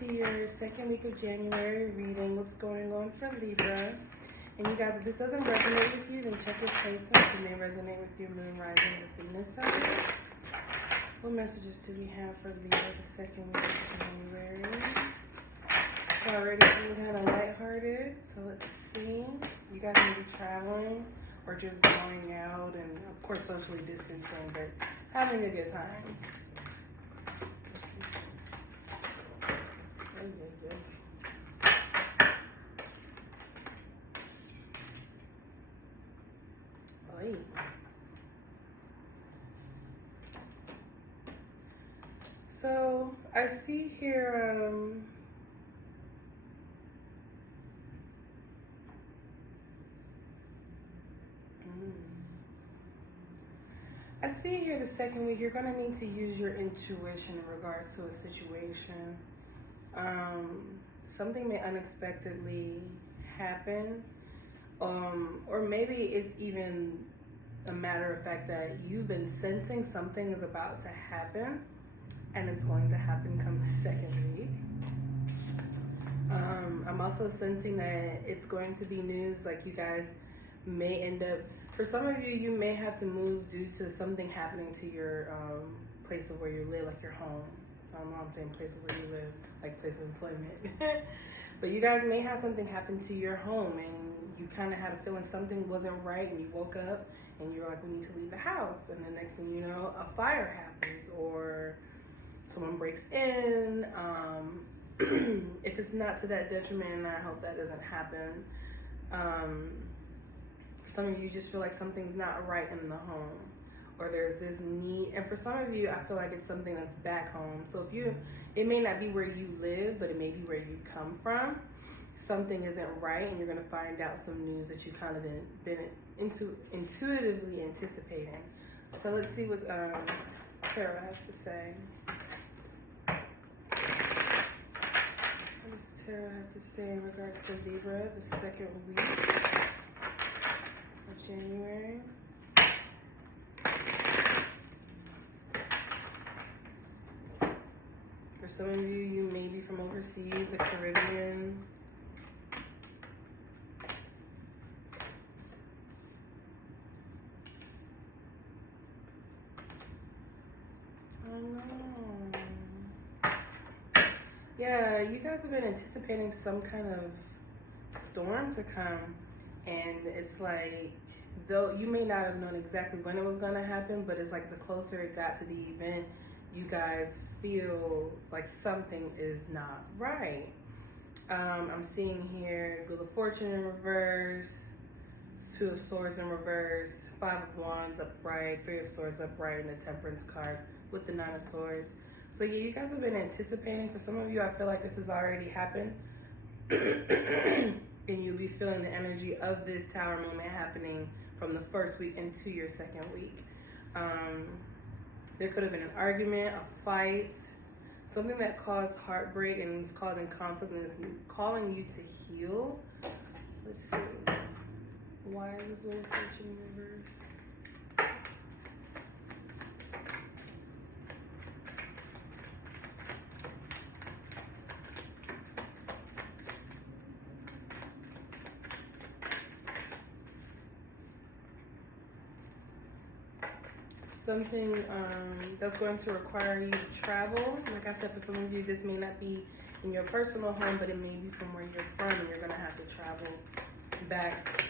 into your second week of January reading what's going on for Libra. And you guys, if this doesn't resonate with you, then check your placements. It may resonate with your moon, rising, or Venus sign. What messages do we have for Libra the second week of January? It's already being kind of lighthearted, so let's see. You guys may be traveling or just going out and, of course, socially distancing, but having a good time. Let's see. Good. Oy. So I see here, I see here the second week, you're going to need to use your intuition in regards to a situation. Something may unexpectedly happen, or maybe it's even a matter of fact that you've been sensing something is about to happen, and it's going to happen come the second week. I'm also sensing that it's going to be news, like you guys may end up, for some of you, you may have to move due to something happening to your place of where you live, like your home. I'm saying place of where you live, like place of employment. But you guys may have something happen to your home, and you kind of had a feeling something wasn't right, and you woke up and you're like, we need to leave the house. And the next thing you know, a fire happens, or someone breaks in. If it's not to that detriment, and I hope that doesn't happen, for some of you, just feel like something's not right in the home, or there's this need. And for some of you, I feel like it's something that's back home. So if you, it may not be where you live, but it may be where you come from. Something isn't right, and you're going to find out some news that you kind of been intuitively anticipating. So let's see what Tarot has to say. What does Tarot have to say in regards to Libra, the second week of January? For some of you, you may be from overseas, the Caribbean. I know. Yeah, you guys have been anticipating some kind of storm to come, and it's like, though you may not have known exactly when it was going to happen, but it's like the closer it got to the event, you guys feel like something is not right. I'm seeing here Wheel of Fortune in reverse, Two of Swords in reverse, Five of Wands upright, Three of Swords upright, and the Temperance card with the Nine of Swords. So yeah, you guys have been anticipating. For some of you, I feel like this has already happened. And you'll be feeling the energy of this Tower moment happening from the first week into your second week. There could have been an argument, a fight, something that caused heartbreak and is causing conflict and is calling you to heal. Let's see. Why is this Wheel of Fortune in reverse? Something that's going to require you to travel. Like I said, for some of you, this may not be in your personal home, but it may be from where you're from, and you're going to have to travel back.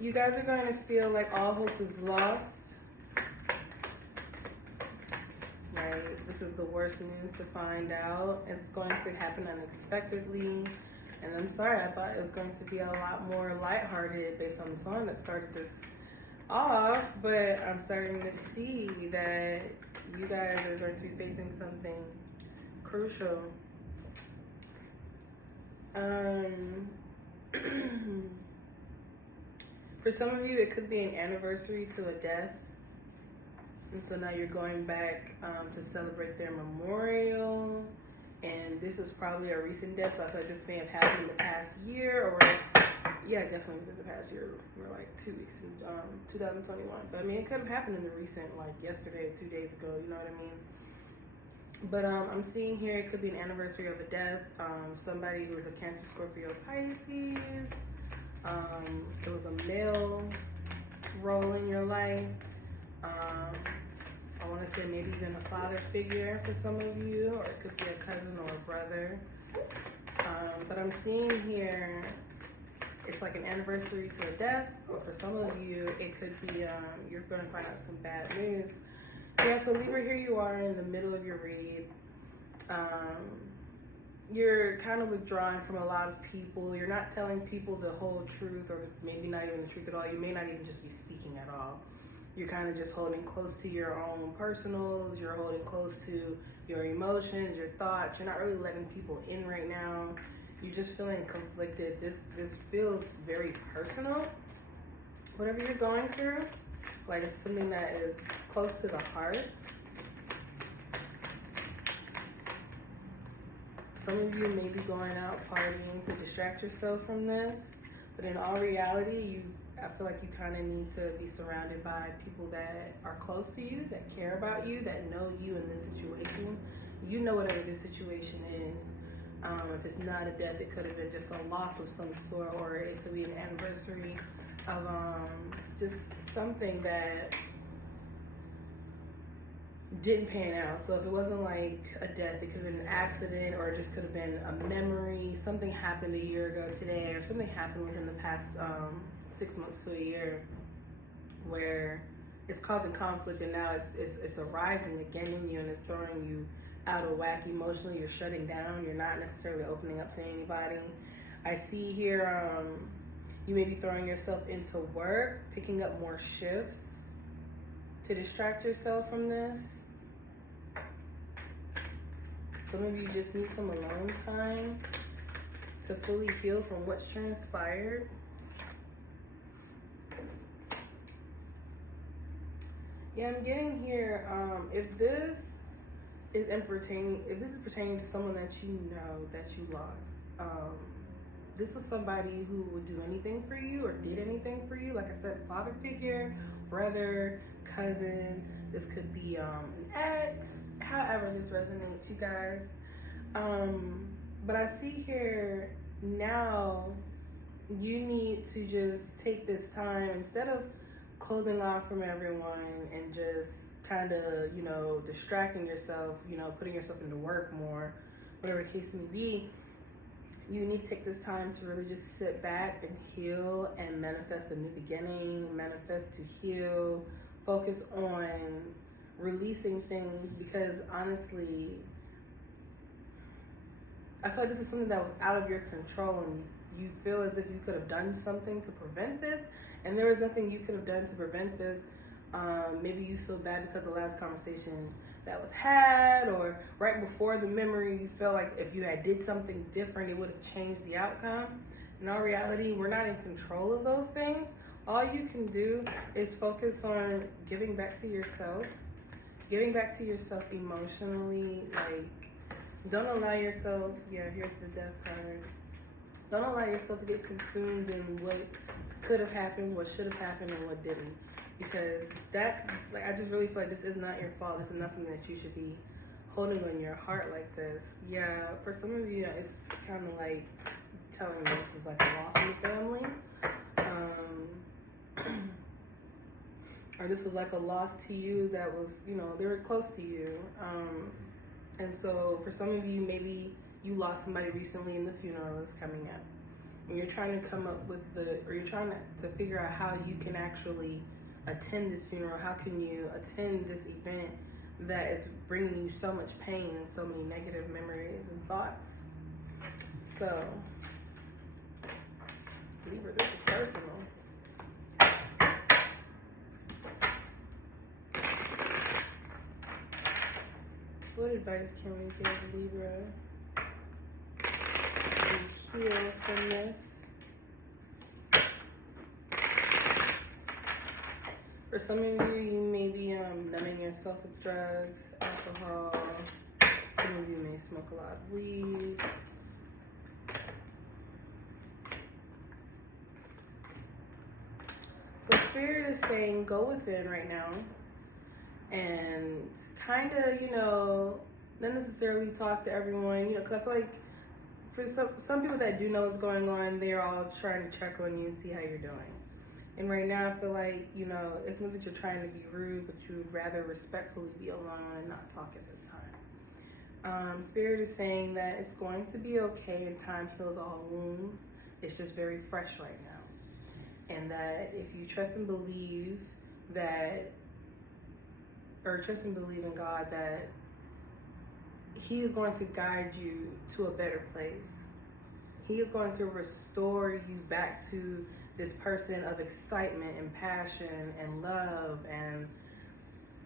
You guys are going to feel like all hope is lost. Right? This is the worst news to find out. It's going to happen unexpectedly. And I'm sorry, I thought it was going to be a lot more lighthearted based on the song that started this off. But I'm starting to see that you guys are going to be facing something crucial. For some of you, it could be an anniversary to a death. And so now you're going back to celebrate their memorial. And this was probably a recent death, so I feel like this may have happened in the past year, or yeah, definitely within the past year, or like 2 weeks in 2021. But I mean, it could have happened in the recent, like yesterday, 2 days ago, you know what I mean? But I'm seeing here it could be an anniversary of a death. Somebody who was a Cancer, Scorpio, Pisces. It was a male role in your life. I want to say maybe even a father figure for some of you, or it could be a cousin or a brother. But I'm seeing here it's like an anniversary to a death, or for some of you, it could be you're going to find out some bad news. Yeah, so Libra, here you are in the middle of your read. You're kind of withdrawing from a lot of people. You're not telling people the whole truth, or maybe not even the truth at all. You may not even just be speaking at all. You're kind of just holding close to your own personals. You're holding close to your emotions, your thoughts. You're not really letting people in right now. You're just feeling conflicted. This feels very personal. Whatever you're going through, like it's something that is close to the heart. Some of you may be going out partying to distract yourself from this, but in all reality, I feel like you kind of need to be surrounded by people that are close to you, that care about you, that know you in this situation. You know whatever this situation is. If it's not a death, it could have been just a loss of some sort, or it could be an anniversary of just something that didn't pan out. So if it wasn't like a death, it could have been an accident, or it just could have been a memory. Something happened a year ago today, or something happened within the past 6 months to a year where it's causing conflict, and now it's arising again in you, and it's throwing you out of whack emotionally. You're shutting down. You're not necessarily opening up to anybody. I see here you may be throwing yourself into work, picking up more shifts to distract yourself from this. Some of you just need some alone time to fully heal from what's transpired. Yeah, I'm getting here, if this is pertaining to someone that you know that you lost, this was somebody who would do anything for you or did anything for you. Like I said, father figure, brother, cousin. This could be an ex, however this resonates, you guys. But I see here now you need to just take this time, instead of closing off from everyone and just kind of, distracting yourself, putting yourself into work more, whatever the case may be. You need to take this time to really just sit back and heal and manifest a new beginning, manifest to heal, focus on releasing things, because honestly, I feel like this is something that was out of your control, and you feel as if you could have done something to prevent this, and there was nothing you could have done to prevent this. Maybe you feel bad because the last conversation that was had, or right before the memory, you feel like if you had did something different, it would have changed the outcome. In all reality, we're not in control of those things. All you can do is focus on giving back to yourself emotionally. Like, don't allow yourself, here's the death card. Don't allow yourself to get consumed in what could have happened, what should have happened, and what didn't. Because I just really feel like this is not your fault. This is not something that you should be holding on your heart like this. Yeah, for some of you, it's kind of like telling me this is like a loss in the family. Or this was like a loss to you that was, they were close to you. And so for some of you, maybe you lost somebody recently and the funeral is coming up. And you're trying to come up with you're trying to figure out how you can actually attend this funeral. How can you attend this event that is bringing you so much pain and so many negative memories and thoughts? So, Libra, this is personal. What advice can we give Libra to heal from this? For some of you, you may be numbing yourself with drugs, alcohol. Some of you may smoke a lot of weed. So Spirit is saying go within right now and kind of, not necessarily talk to everyone, because I feel like for some people that do know what's going on, they're all trying to check on you and see how you're doing. And right now, I feel like, it's not that you're trying to be rude, but you would rather respectfully be alone and not talk at this time. Spirit is saying that it's going to be okay and time heals all wounds. It's just very fresh right now. And that if you trust and believe in God, that He is going to guide you to a better place. He is going to restore you back to this person of excitement and passion and love and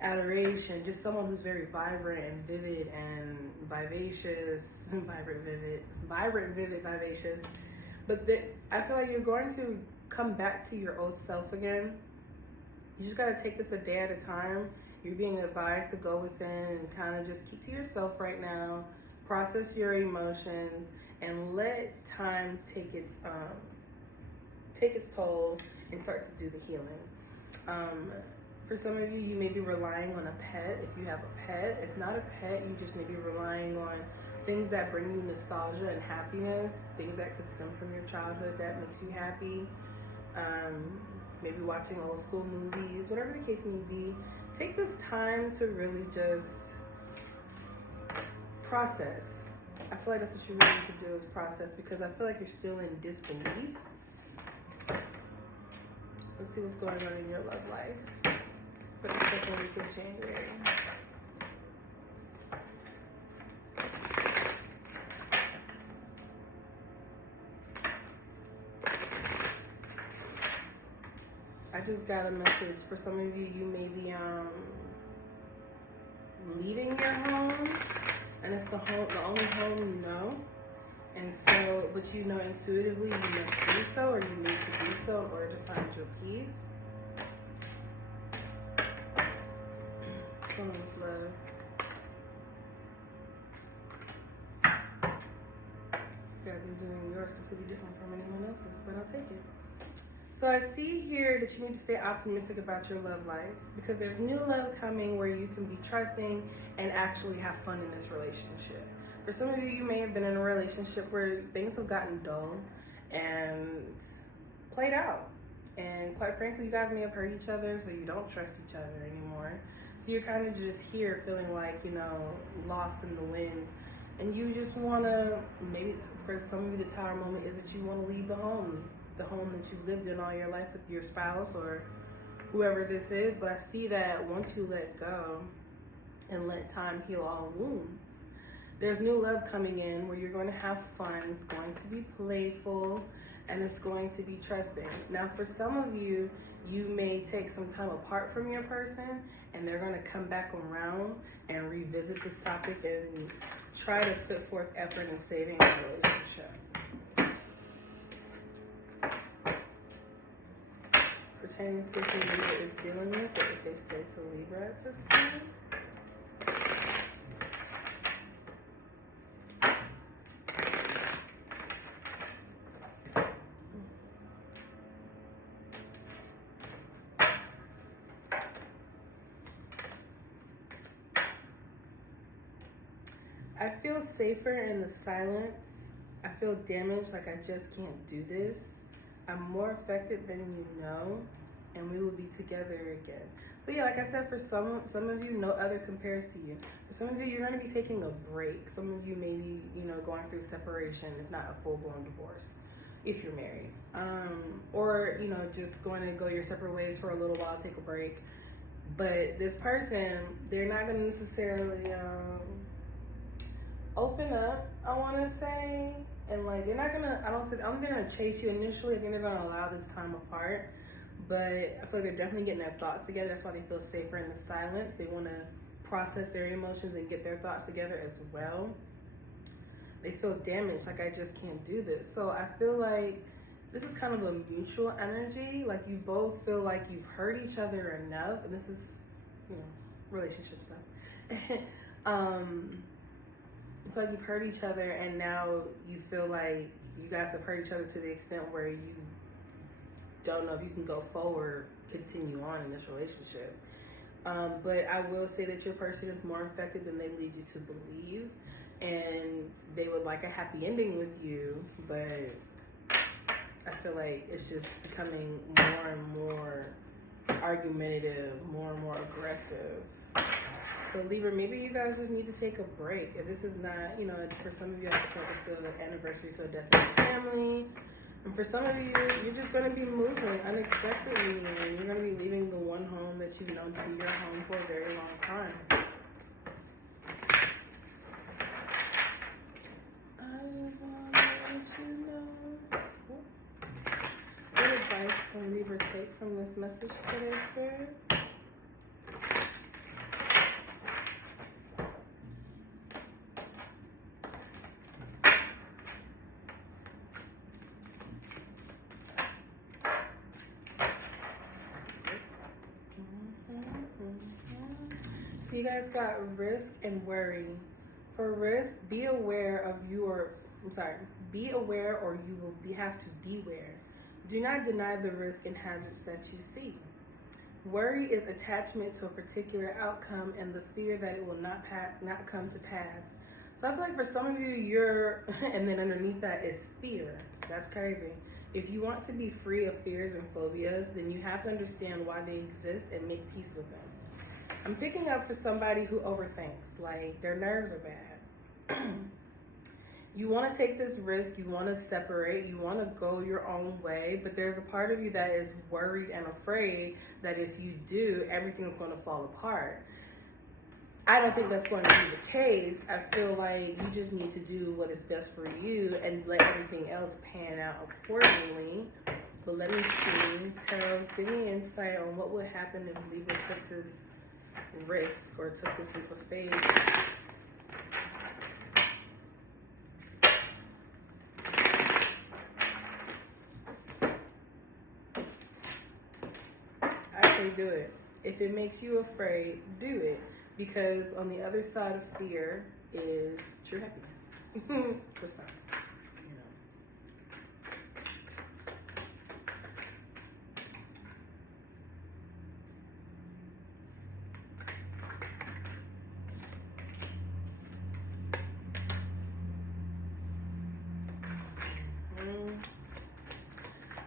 adoration, just someone who's very vibrant and vivid and vivacious, vibrant, vivid, vivacious. But I feel like you're going to come back to your old self again. You just gotta take this a day at a time. You're being advised to go within and kind of just keep to yourself right now, process your emotions, and let time take its toll and start to do the healing. For some of you, you may be relying on a pet if you have a pet. If not a pet, you just may be relying on things that bring you nostalgia and happiness, things that could stem from your childhood that makes you happy. Maybe watching old school movies, whatever the case may be. Take this time to really just process. I feel like that's what you really need to do is process, because I feel like you're still in disbelief. Let's see what's going on in your love life for the second week of January. I just got a message for some of you. You may be leaving your home, and it's the only home you know. And so, but intuitively you must do so, or you need to do so in order to find your peace. Someone's love. You guys are doing yours completely different from anyone else's, but I'll take it. So I see here that you need to stay optimistic about your love life, because there's new love coming where you can be trusting and actually have fun in this relationship. For some of you, you may have been in a relationship where things have gotten dull and played out. And quite frankly, you guys may have hurt each other, so you don't trust each other anymore. So you're kind of just here feeling like, lost in the wind. And you just want to, maybe for some of you, the tower moment is that you want to leave the home that you've lived in all your life with your spouse or whoever this is. But I see that once you let go and let time heal all wounds, there's new love coming in where you're going to have fun. It's going to be playful, and it's going to be trusting. Now, for some of you, you may take some time apart from your person, and they're going to come back around and revisit this topic and try to put forth effort in saving the relationship. Pertaining to who Libra is dealing with, what would they say to Libra at this time? I feel safer in the silence. I feel damaged, like I just can't do this. I'm more affected than you know, and we will be together again. So yeah, like I said, for some of you, no other compares to you. For some of you, you're going to be taking a break. Some of you may be, going through separation, if not a full-blown divorce, if you're married. Or, just going to go your separate ways for a little while, take a break. But this person, they're not going to necessarily open up, I want to say. And they're not gonna, I don't think they're gonna chase you initially. I think they're gonna allow this time apart. But I feel like they're definitely getting their thoughts together. That's why they feel safer in the silence. They want to process their emotions and get their thoughts together as well. They feel damaged, like I just can't do this. So I feel like this is kind of a mutual energy. Like you both feel like you've hurt each other enough, and this is, you know, relationship stuff. It's like you've hurt each other, and now you feel like you guys have hurt each other to the extent where you don't know if you can go forward, continue on in this relationship. But I will say that your person is more affected than they lead you to believe, and they would like a happy ending with you, but I feel like it's just becoming more and more argumentative, more and more aggressive. So Libra, maybe you guys just need to take a break. If this is not, you know, for some of you, I feel like it's the anniversary to a death in the family. And for some of you, you're just going to be moving unexpectedly, and you're going to be leaving the one home that you've known to be your home for a very long time. I want to know. What advice can Libra take from this message today, Spirit? So you guys got risk and worry. For risk, be aware or you will have to beware. Do not deny the risk and hazards that you see. Worry is attachment to a particular outcome and the fear that it will not come to pass. So I feel like for some of you, and then underneath that is fear. That's crazy. If you want to be free of fears and phobias, then you have to understand why they exist and make peace with them. I'm picking up for somebody who overthinks, like their nerves are bad. You want to take this risk, you want to separate, you want to go your own way, but there's a part of you that is worried and afraid that if you do, everything's going to fall apart. I don't think that's going to be the case. I feel like you just need to do what is best for you and let everything else pan out accordingly. But let me see, Tarot, give me insight on what would happen if Libra took this risk or took this leap of faith. I say do it. If it makes you afraid, do it. Because on the other side of fear is true happiness. What's that?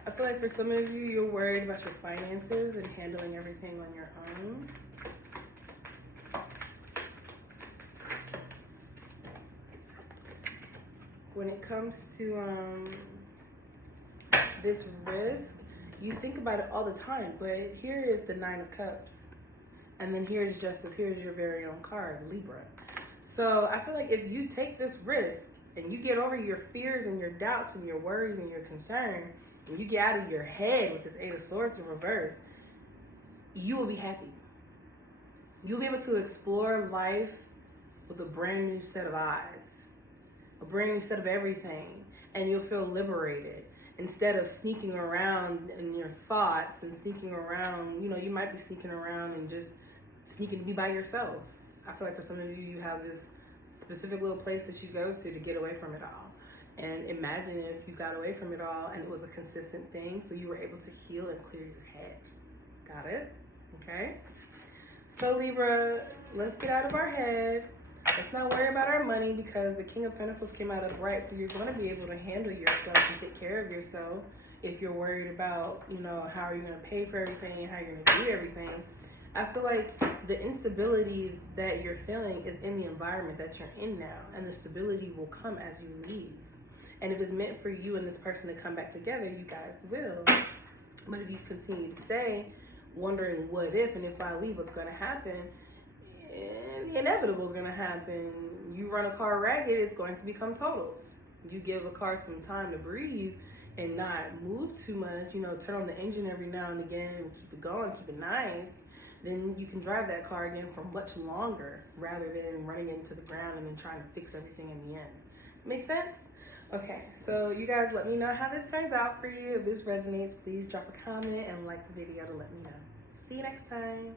I feel like for some of you, you're worried about your finances and handling everything on your own. When it comes to this risk, you think about it all the time, but here is the 9 of Cups. And then here's Justice. Here's your very own card, Libra. So I feel like if you take this risk and you get over your fears and your doubts and your worries and your concern, and you get out of your head with this 8 of Swords in reverse, you will be happy. You'll be able to explore life with a brand new set of eyes, a brand new set of everything, and you'll feel liberated. Instead of sneaking around in your thoughts and sneaking around, you know, you might be sneaking around and just sneaking to be by yourself. I feel like for some of you, you have this specific little place that you go to get away from it all. And imagine if you got away from it all and it was a consistent thing, so you were able to heal and clear your head. Got it? Okay? So Libra, let's get out of our head. Let's not worry about our money because the King of Pentacles came out upright, so you're going to be able to handle yourself and take care of yourself. If you're worried about, you know, how are you going to pay for everything and how you're going to do everything. I feel like the instability that you're feeling is in the environment that you're in now, and the stability will come as you leave. And if it's meant for you and this person to come back together, you guys will. But if you continue to stay wondering what if, and if I leave, what's going to happen, and the inevitable is going to happen. You run a car ragged, it's going to become totaled. You give a car some time to breathe and not move too much, you know, turn on the engine every now and again and keep it going, keep it nice, then you can drive that car again for much longer rather than running into the ground and then trying to fix everything in the end. Make sense? Okay, so you guys let me know how this turns out for you. If this resonates, please drop a comment and like the video to let me know. See you next time.